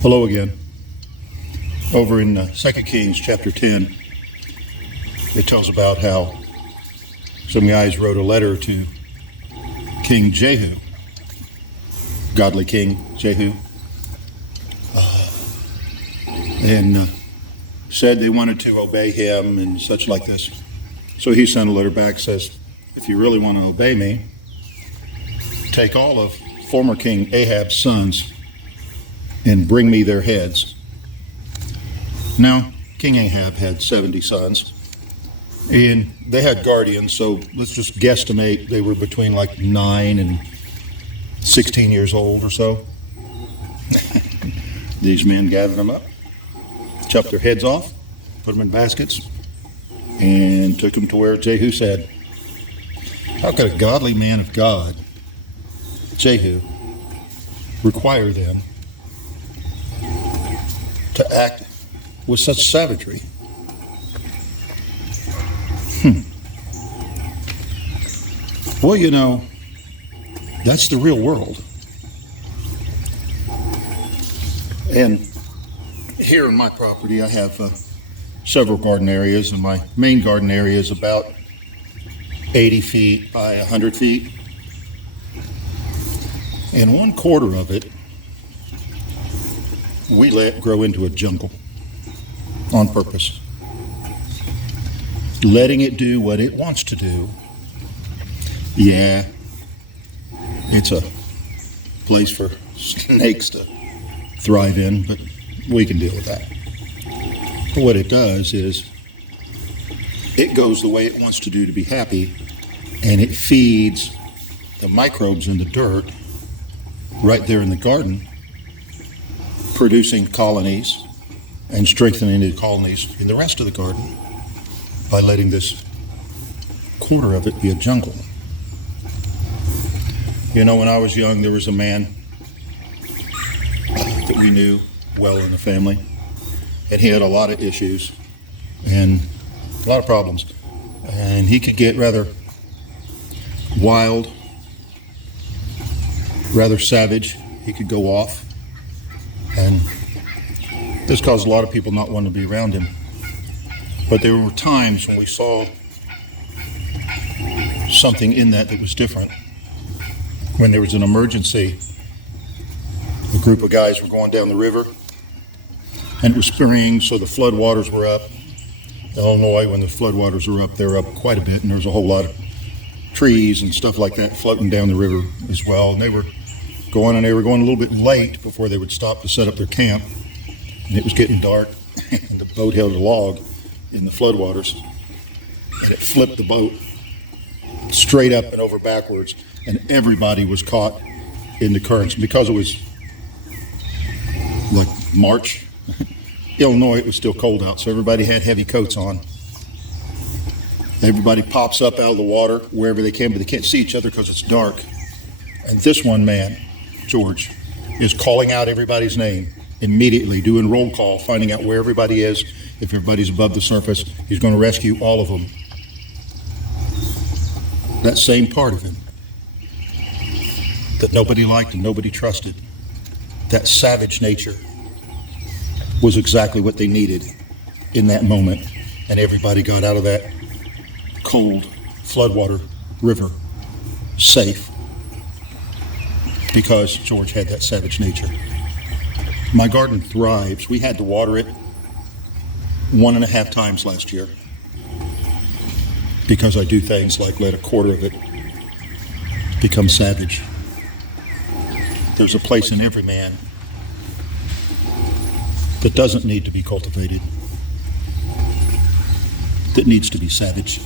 Hello again. Over in 2 Kings chapter 10, it tells about how some guys wrote a letter to King Jehu, godly King Jehu, and said they wanted to obey him and such like this. So he sent a letter back, says, if you really want to obey me, take all of former King Ahab's sons and bring me their heads. Now, King Ahab had 70 sons, and they had guardians, so let's just guesstimate they were between like 9 and 16 years old or so. These men gathered them up, chopped their heads off, put them in baskets, and took them to where Jehu said. How could a godly man of God, Jehu, require them to act with such savagery? Well, you know, that's the real world. And here on my property, I have several garden areas, and my main garden area is about 80 feet by 100 feet. And 1/4 of it we let grow into a jungle on purpose, letting it do what it wants to do. Yeah, it's a place for snakes to thrive in, but we can deal with that. But what it does is it goes the way it wants to do to be happy, and it feeds the microbes in the dirt right there in the garden, producing colonies and strengthening the colonies in the rest of the garden by letting this 1/4 of it be a jungle. You know, when I was young, there was a man that we knew well in the family, and he had a lot of issues and a lot of problems, and he could get rather wild, rather savage. He could go off, and this caused a lot of people not wanting to be around him. But there were times when we saw something in that was different. When there was an emergency, a group of guys were going down the river, and it was spring, so the floodwaters were up. Illinois, when the floodwaters were up, they were up quite a bit, and there was a whole lot of trees and stuff like that floating down the river as well. And they were going a little bit late before they would stop to set up their camp. And it was getting dark, and the boat held a log in the floodwaters, and it flipped the boat straight up and over backwards, and everybody was caught in the currents. Because it was like March, Illinois, it was still cold out, so everybody had heavy coats on. Everybody pops up out of the water wherever they can, but they can't see each other because it's dark. And this one man, George, is calling out everybody's name immediately, doing roll call, finding out where everybody is. If everybody's above the surface, he's going to rescue all of them. That same part of him that nobody liked and nobody trusted, that savage nature, was exactly what they needed in that moment. And everybody got out of that cold floodwater river safe because George had that savage nature. My garden thrives. We had to water it 1.5 times last year because I do things like let 1/4 of it become savage. There's a place in every man that doesn't need to be cultivated, that needs to be savage.